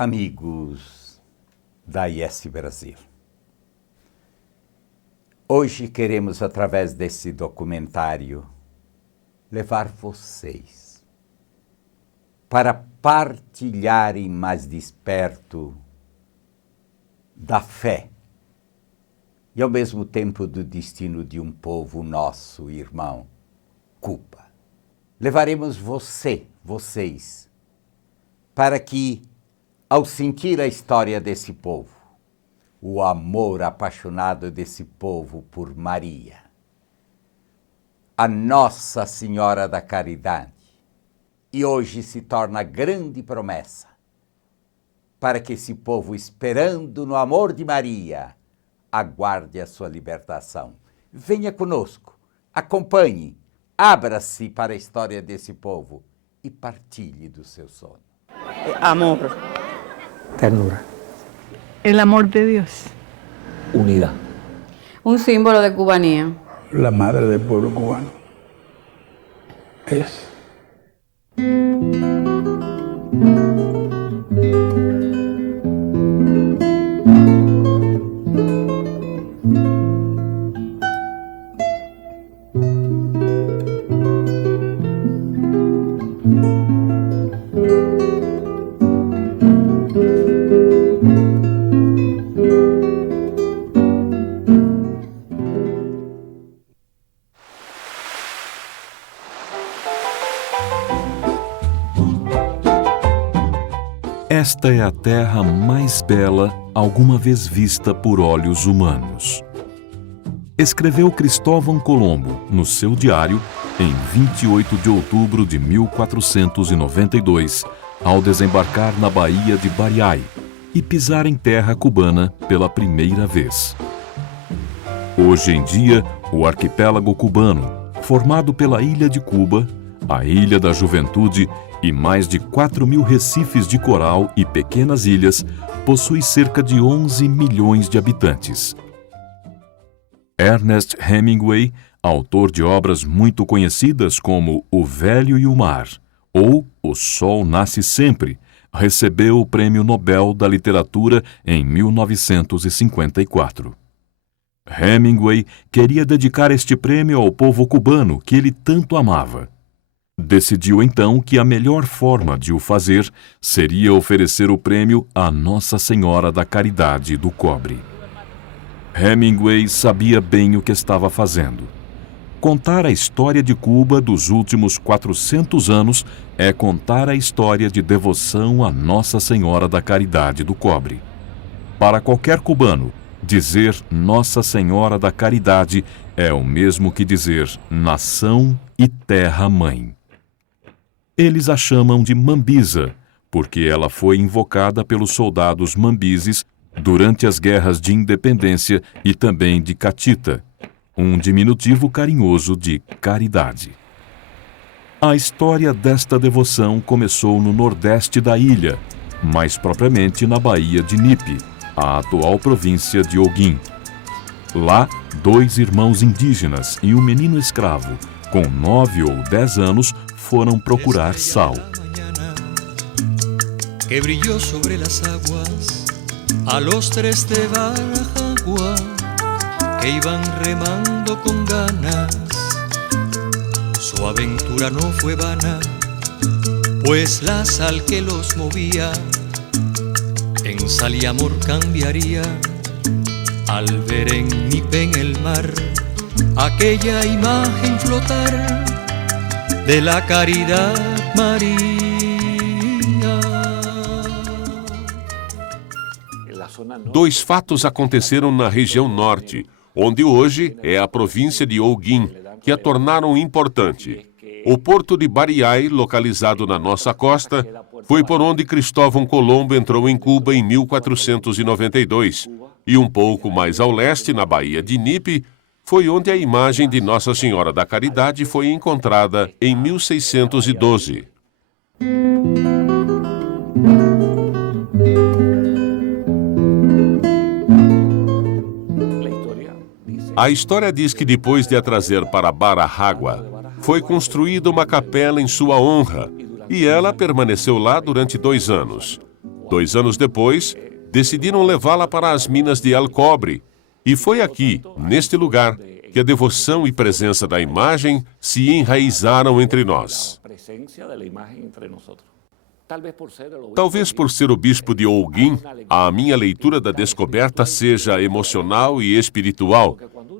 Amigos da IS Brasil, hoje queremos, através desse documentário, levar vocês para partilharem mais desperto da fé e, ao mesmo tempo, do destino de um povo nosso irmão, Cuba. Levaremos vocês, para que, ao sentir a história desse povo, o amor apaixonado desse povo por Maria, a Nossa Senhora da Caridade, e hoje se torna grande promessa, para que esse povo, esperando no amor de Maria, aguarde a sua libertação. Venha conosco, acompanhe, abra-se para a história desse povo e partilhe do seu sonho. Amor. Ternura. El amor de Dios. Unidad. Un símbolo de cubanía. La madre del pueblo cubano. Es. Esta é a terra mais bela alguma vez vista por olhos humanos. Escreveu Cristóvão Colombo no seu diário em 28 de outubro de 1492, ao desembarcar na Baía de Bariai e pisar em terra cubana pela primeira vez. Hoje em dia, o arquipélago cubano, formado pela Ilha de Cuba, a Ilha da Juventude e mais de 4.000 recifes de coral e pequenas ilhas, possui cerca de 11 milhões de habitantes. Ernest Hemingway, autor de obras muito conhecidas como O Velho e o Mar ou O Sol Nasce Sempre, recebeu o Prêmio Nobel da Literatura em 1954. Hemingway queria dedicar este prêmio ao povo cubano que ele tanto amava. Decidiu então que a melhor forma de o fazer seria oferecer o prêmio à Nossa Senhora da Caridade do Cobre. Hemingway sabia bem o que estava fazendo. Contar a história de Cuba dos últimos 400 anos é contar a história de devoção à Nossa Senhora da Caridade do Cobre. Para qualquer cubano, dizer Nossa Senhora da Caridade é o mesmo que dizer nação e terra-mãe. Eles a chamam de Mambisa, porque ela foi invocada pelos soldados mambises durante as guerras de independência e também de Catita, um diminutivo carinhoso de caridade. A história desta devoção começou no nordeste da ilha, mais propriamente na Baía de Nipe, a atual província de Holguín. Lá, 2 irmãos indígenas e um menino escravo, com 9 ou 10 anos, foram procurar sal. Que brilhou sobre las aguas a los 3 de Barajagua que iban remando con ganas. Su aventura no fue vana, pues la sal que los movía en sal y amor cambiaría al ver en Nipe en el mar aquella imagen flotar de la caridad María. 2 fatos aconteceram na região norte, onde hoje é a província de Holguín, que a tornaram importante. O porto de Bariai, localizado na nossa costa, foi por onde Cristóvão Colombo entrou em Cuba em 1492, e um pouco mais ao leste, na Baía de Nipe, foi onde a imagem de Nossa Senhora da Caridade foi encontrada em 1612. A história diz que depois de a trazer para Barajagua, foi construída uma capela em sua honra, e ela permaneceu lá durante 2 anos. 2 anos depois, decidiram levá-la para as minas de El Cobre. E foi aqui, neste lugar, que a devoção e presença da imagem se enraizaram entre nós. Talvez por ser o bispo de Holguín, a minha leitura da descoberta seja emocional e espiritual,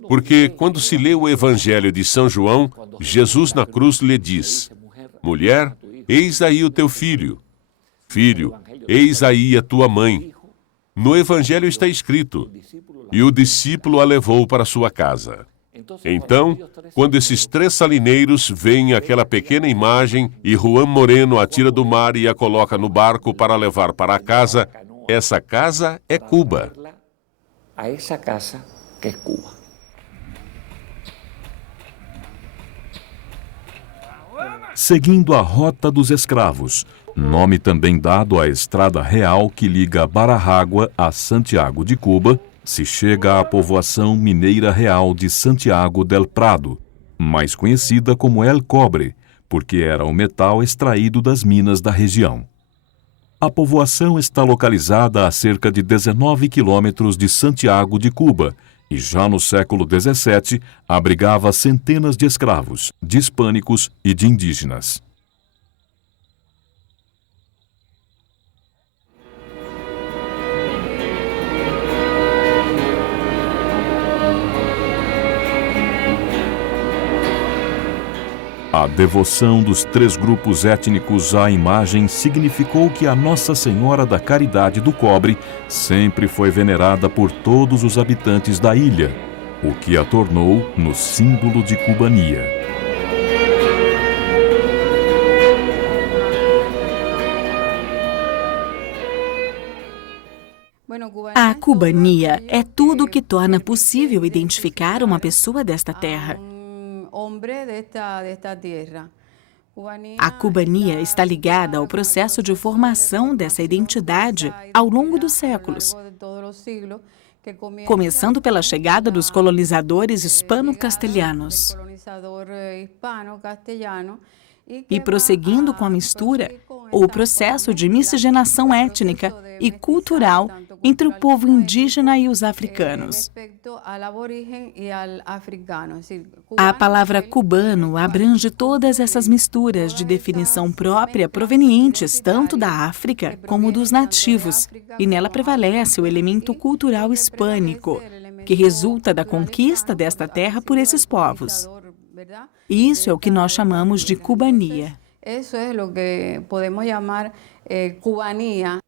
porque quando se lê o Evangelho de São João, Jesus na cruz lhe diz: mulher, eis aí o teu filho. Filho, eis aí a tua mãe. No Evangelho está escrito: e o discípulo a levou para sua casa. Então, quando esses 3 salineiros veem aquela pequena imagem e Juan Moreno a tira do mar e a coloca no barco para levar para a casa, essa casa é Cuba. A essa casa que é Cuba. Seguindo a Rota dos Escravos, nome também dado à estrada real que liga Barajágua a Santiago de Cuba, se chega à povoação mineira real de Santiago del Prado, mais conhecida como El Cobre, porque era o metal extraído das minas da região. A povoação está localizada a cerca de 19 quilômetros de Santiago de Cuba e já no século XVII abrigava centenas de escravos, de hispânicos e de indígenas. A devoção dos 3 grupos étnicos à imagem significou que a Nossa Senhora da Caridade do Cobre sempre foi venerada por todos os habitantes da ilha, o que a tornou no símbolo de cubania. A cubania é tudo o que torna possível identificar uma pessoa desta terra. A cubania está ligada ao processo de formação dessa identidade ao longo dos séculos, começando pela chegada dos colonizadores hispano-castelhanos e prosseguindo com a mistura ou o processo de miscigenação étnica e cultural entre o povo indígena e os africanos. A palavra cubano abrange todas essas misturas de definição própria provenientes tanto da África como dos nativos, e nela prevalece o elemento cultural hispânico, que resulta da conquista desta terra por esses povos. Isso é o que nós chamamos de cubania. Isso é o que podemos chamar cubania.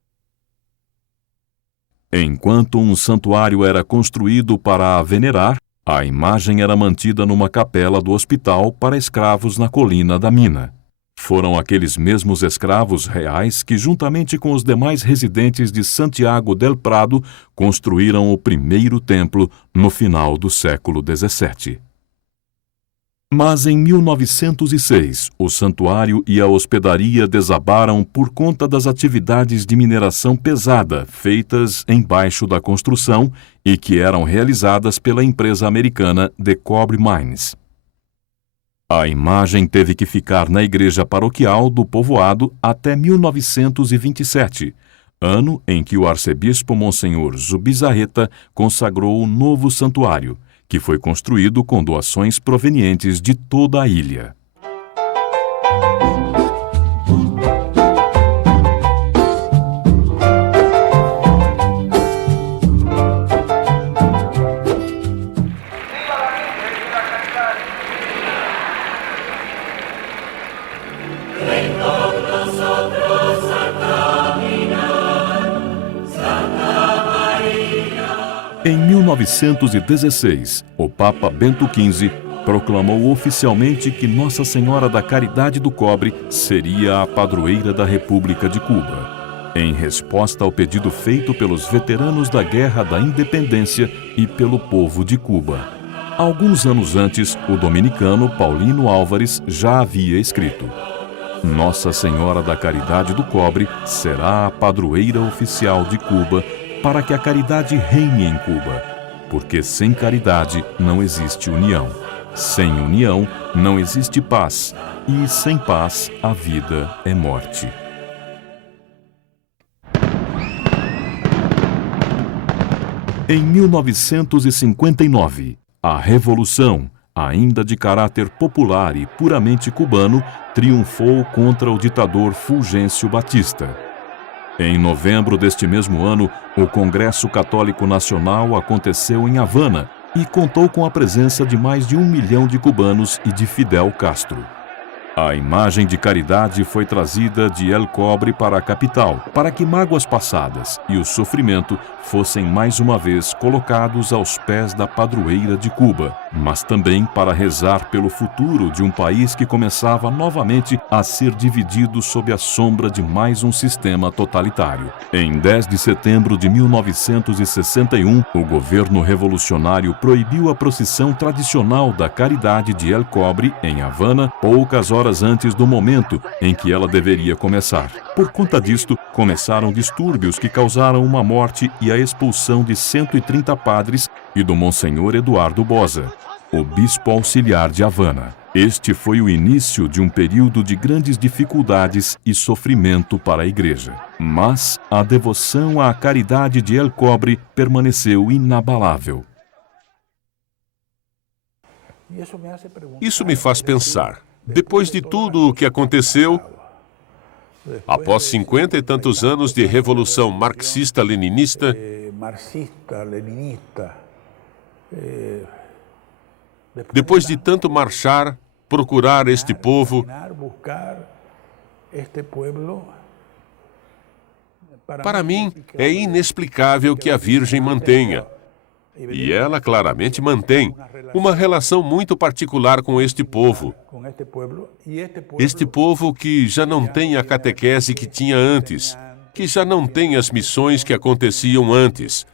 Enquanto um santuário era construído para a venerar, a imagem era mantida numa capela do hospital para escravos na colina da mina. Foram aqueles mesmos escravos reais que, juntamente com os demais residentes de Santiago del Prado, construíram o primeiro templo no final do século XVII. Mas em 1906, o santuário e a hospedaria desabaram por conta das atividades de mineração pesada feitas embaixo da construção e que eram realizadas pela empresa americana The Cobre Mines. A imagem teve que ficar na igreja paroquial do povoado até 1927, ano em que o arcebispo Monsenhor Zubizarreta consagrou o novo santuário, que foi construído com doações provenientes de toda a ilha. Em 1916, o Papa Bento XV proclamou oficialmente que Nossa Senhora da Caridade do Cobre seria a padroeira da República de Cuba, em resposta ao pedido feito pelos veteranos da Guerra da Independência e pelo povo de Cuba. Alguns anos antes, o dominicano Paulino Álvares já havia escrito: Nossa Senhora da Caridade do Cobre será a padroeira oficial de Cuba para que a caridade reine em Cuba, porque sem caridade não existe união. Sem união não existe paz, e sem paz a vida é morte. Em 1959, a Revolução, ainda de caráter popular e puramente cubano, triunfou contra o ditador Fulgêncio Batista. Em novembro deste mesmo ano, o Congresso Católico Nacional aconteceu em Havana e contou com a presença de mais de 1 milhão de cubanos e de Fidel Castro. A imagem de caridade foi trazida de El Cobre para a capital, para que mágoas passadas e o sofrimento fossem mais uma vez colocados aos pés da padroeira de Cuba, mas também para rezar pelo futuro de um país que começava novamente a ser dividido sob a sombra de mais um sistema totalitário. Em 10 de setembro de 1961, o governo revolucionário proibiu a procissão tradicional da caridade de El Cobre, em Havana, poucas horas antes do momento em que ela deveria começar. Por conta disto, começaram distúrbios que causaram uma morte e a expulsão de 130 padres e do Monsenhor Eduardo Boza, o bispo auxiliar de Havana. Este foi o início de um período de grandes dificuldades e sofrimento para a igreja. Mas a devoção à caridade de El Cobre permaneceu inabalável. Isso me faz pensar. Depois de tudo o que aconteceu, após 50 e tantos anos de revolução marxista-leninista, depois de tanto marchar, procurar este povo, para mim é inexplicável que a Virgem mantenha, e ela claramente mantém, uma relação muito particular com este povo. Este povo que já não tem a catequese que tinha antes, que já não tem as missões que aconteciam antes,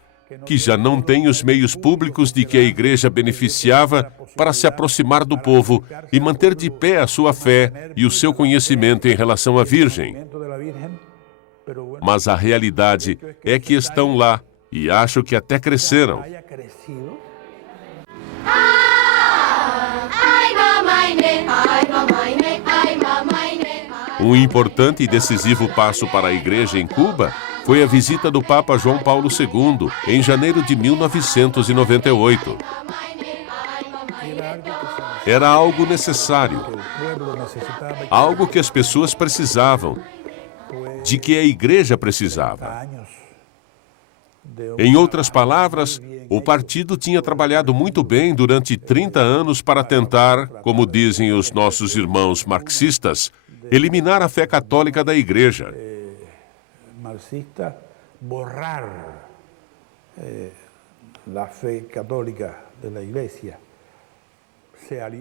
que já não tem os meios públicos de que a igreja beneficiava para se aproximar do povo e manter de pé a sua fé e o seu conhecimento em relação à Virgem. Mas a realidade é que estão lá e acho que até cresceram. Um importante e decisivo passo para a igreja em Cuba foi a visita do Papa João Paulo II, em janeiro de 1998. Era algo necessário, algo que as pessoas precisavam, de que a igreja precisava. Em outras palavras, o partido tinha trabalhado muito bem durante 30 anos para tentar, como dizem os nossos irmãos marxistas, eliminar a fé católica da igreja.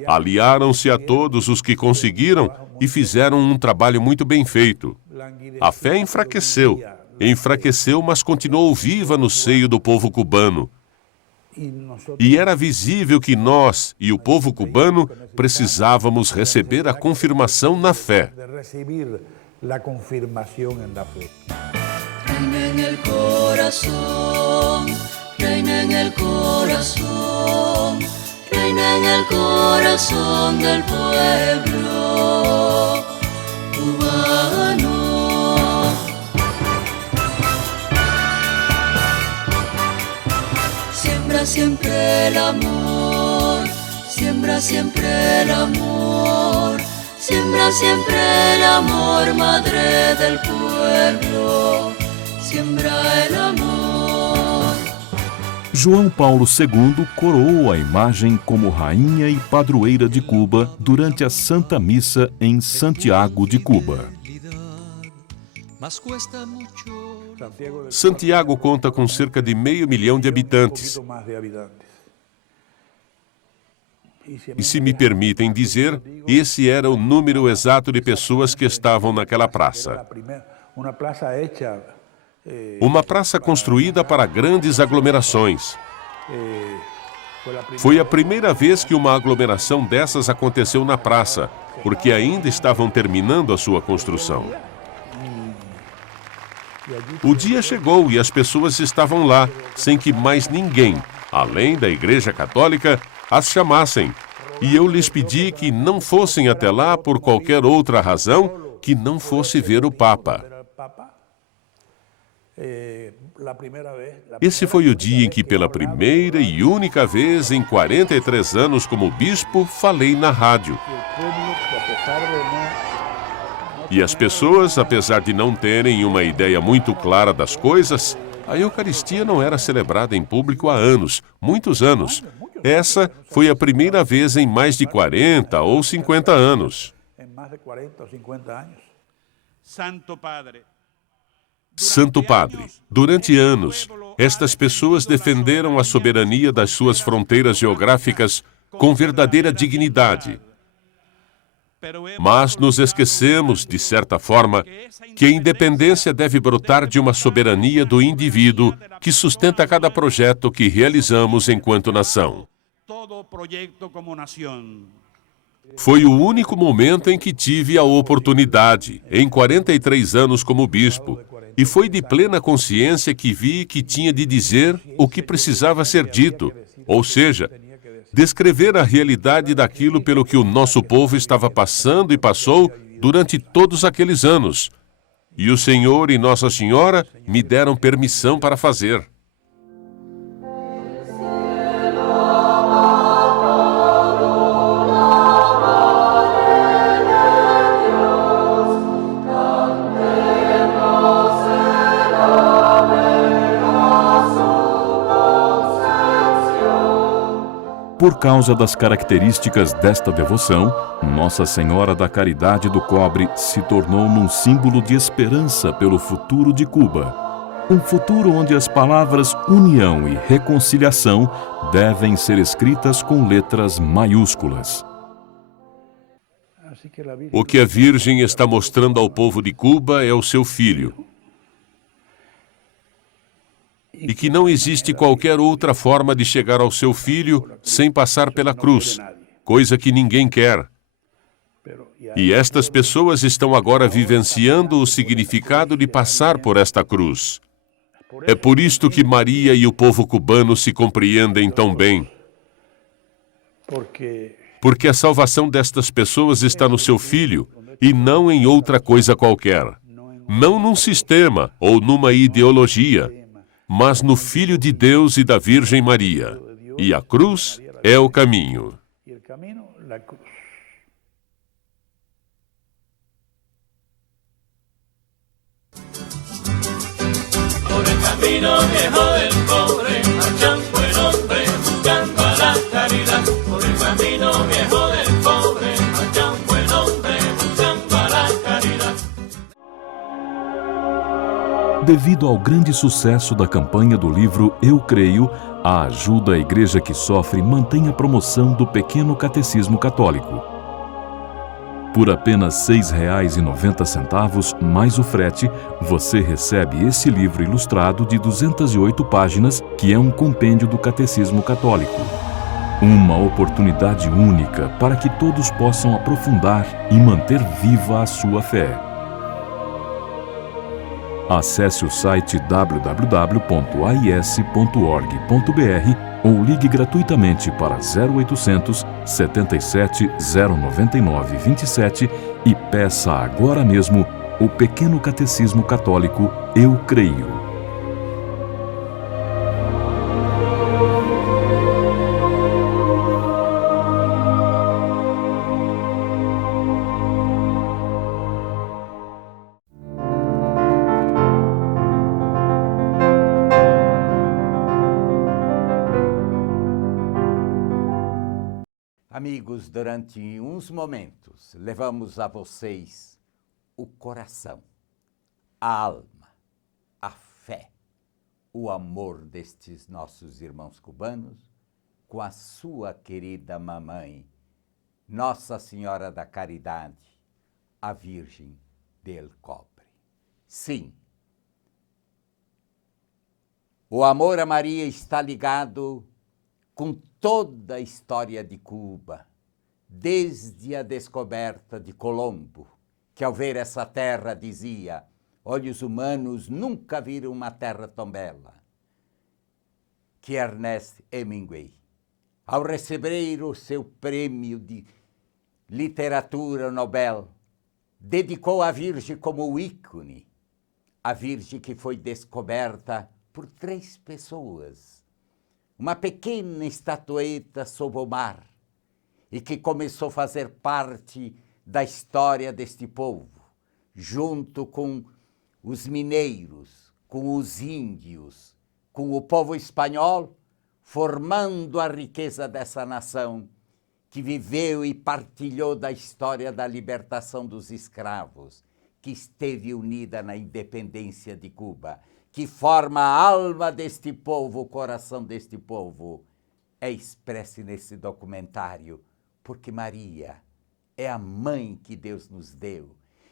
Aliaram-se a todos os que conseguiram e fizeram um trabalho muito bem feito. A fé enfraqueceu, mas continuou viva no seio do povo cubano. E era visível que nós e o povo cubano precisávamos receber a confirmação na fé. Reina en el corazón del pueblo cubano. Siembra siempre el amor, siembra siempre el amor, siembra siempre el amor, madre del pueblo, siembra el amor. João Paulo II coroou a imagem como rainha e padroeira de Cuba durante a Santa Missa em Santiago de Cuba. Santiago conta com cerca de 500 mil de habitantes. E se me permitem dizer, esse era o número exato de pessoas que estavam naquela praça. Uma praça construída para grandes aglomerações. Foi a primeira vez que uma aglomeração dessas aconteceu na praça, porque ainda estavam terminando a sua construção. O dia chegou e as pessoas estavam lá, sem que mais ninguém, além da Igreja Católica, as chamassem. E eu lhes pedi que não fossem até lá por qualquer outra razão que não fosse ver o Papa. Esse foi o dia em que, pela primeira e única vez em 43 anos como bispo, falei na rádio. E as pessoas, apesar de não terem uma ideia muito clara das coisas, a Eucaristia não era celebrada em público há anos, muitos anos. Essa foi a primeira vez em mais de 40 ou 50 anos. Santo Padre, durante anos, estas pessoas defenderam a soberania das suas fronteiras geográficas com verdadeira dignidade. Mas nos esquecemos, de certa forma, que a independência deve brotar de uma soberania do indivíduo que sustenta cada projeto que realizamos enquanto nação. Foi o único momento em que tive a oportunidade, em 43 anos como bispo, e foi de plena consciência que vi que tinha de dizer o que precisava ser dito, ou seja, descrever a realidade daquilo pelo que o nosso povo estava passando e passou durante todos aqueles anos. E o Senhor e Nossa Senhora me deram permissão para fazer. Por causa das características desta devoção, Nossa Senhora da Caridade do Cobre se tornou num símbolo de esperança pelo futuro de Cuba. Um futuro onde as palavras união e reconciliação devem ser escritas com letras maiúsculas. O que a Virgem está mostrando ao povo de Cuba é o seu filho. E que não existe qualquer outra forma de chegar ao seu filho sem passar pela cruz, coisa que ninguém quer. E estas pessoas estão agora vivenciando o significado de passar por esta cruz. É por isto que Maria e o povo cubano se compreendem tão bem. Porque a salvação destas pessoas está no seu filho e não em outra coisa qualquer. Não num sistema ou numa ideologia, mas no Filho de Deus e da Virgem Maria. E a cruz é o caminho. Por el camino viejo del cobre, marchan buen hombre buscando a la caridad. Por el camino viejo del cobre, marchan buen hombre buscando a la caridad. Devido ao grande sucesso da campanha do livro Eu Creio, a ajuda à Igreja que Sofre mantém a promoção do Pequeno Catecismo Católico. Por apenas R$ 6,90 mais o frete, você recebe esse livro ilustrado de 208 páginas, que é um compêndio do Catecismo Católico. Uma oportunidade única para que todos possam aprofundar e manter viva a sua fé. Acesse o site www.ais.org.br ou ligue gratuitamente para 0800 77 099 27 e peça agora mesmo o Pequeno Catecismo Católico Eu Creio. Amigos, durante uns momentos, levamos a vocês o coração, a alma, a fé, o amor destes nossos irmãos cubanos com a sua querida mamãe, Nossa Senhora da Caridade, a Virgem del Cobre. Sim, o amor a Maria está ligado com toda a história de Cuba, desde a descoberta de Colombo, que ao ver essa terra dizia: olhos humanos nunca viram uma terra tão bela. Que Ernest Hemingway, ao receber o seu prêmio de literatura Nobel, dedicou a Virgem como ícone, a Virgem que foi descoberta por 3 pessoas. Uma pequena estatueta sob o mar e que começou a fazer parte da história deste povo, junto com os mineiros, com os índios, com o povo espanhol, formando a riqueza dessa nação que viveu e partilhou da história da libertação dos escravos, que esteve unida na independência de Cuba, que forma a alma deste povo, o coração deste povo, é expresso nesse documentário, porque Maria é a mãe que Deus nos deu,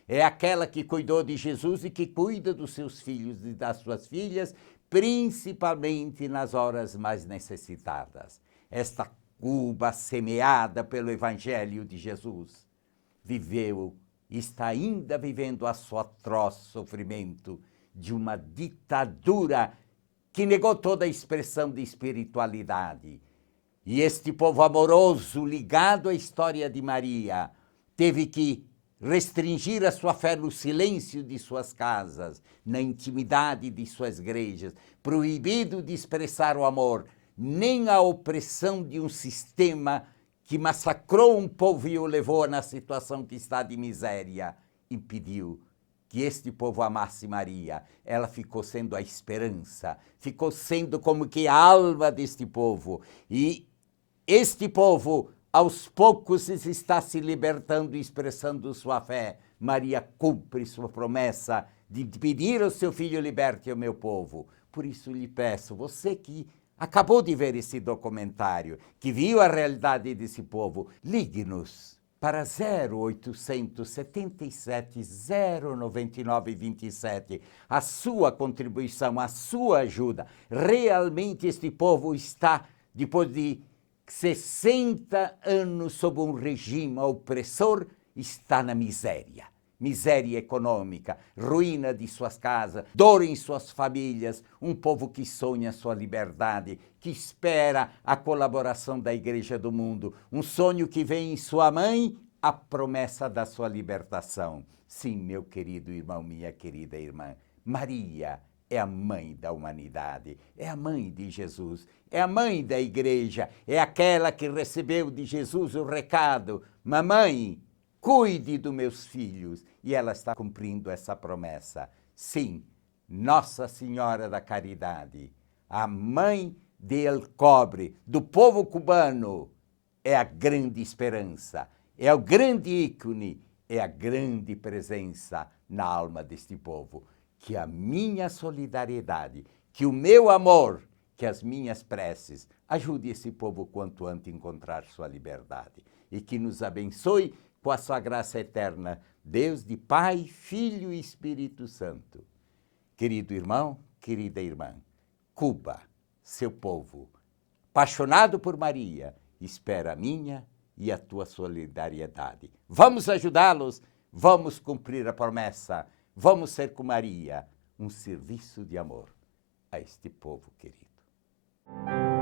é aquela que cuidou de Jesus e que cuida dos seus filhos e das suas filhas, principalmente nas horas mais necessitadas. Esta Cuba, semeada pelo Evangelho de Jesus, viveu e está ainda vivendo a seu atroz sofrimento de uma ditadura que negou toda a expressão de espiritualidade. E este povo amoroso, ligado à história de Maria, teve que restringir a sua fé no silêncio de suas casas, na intimidade de suas igrejas, proibido de expressar o amor, nem a opressão de um sistema que massacrou um povo e o levou na situação que está de miséria, impediu que este povo amasse Maria. Ela ficou sendo a esperança, ficou sendo como que a alma deste povo. E este povo, aos poucos, está se libertando e expressando sua fé. Maria cumpre sua promessa de pedir ao seu filho: liberte o meu povo. Por isso lhe peço, você que acabou de ver esse documentário, que viu a realidade desse povo, ligue-nos para 0800 77 099 27. A sua contribuição, a sua ajuda. Realmente este povo está, depois de 60 anos sob um regime opressor, está na miséria. Miséria econômica, ruína de suas casas, dor em suas famílias, um povo que sonha sua liberdade, que espera a colaboração da Igreja do Mundo, um sonho que vem em sua mãe, a promessa da sua libertação. Sim, meu querido irmão, minha querida irmã, Maria é a mãe da humanidade, é a mãe de Jesus, é a mãe da Igreja, é aquela que recebeu de Jesus o recado: mamãe, cuide dos meus filhos. E ela está cumprindo essa promessa. Sim, Nossa Senhora da Caridade, a mãe de El Cobre, do povo cubano, é a grande esperança, é o grande ícone, é a grande presença na alma deste povo. Que a minha solidariedade, que o meu amor, que as minhas preces ajude esse povo quanto antes a encontrar sua liberdade. E que nos abençoe com a sua graça eterna, Deus de Pai, Filho e Espírito Santo. Querido irmão, querida irmã, Cuba, seu povo, apaixonado por Maria, espera a minha e a tua solidariedade. Vamos ajudá-los, vamos cumprir a promessa, vamos ser com Maria um serviço de amor a este povo querido.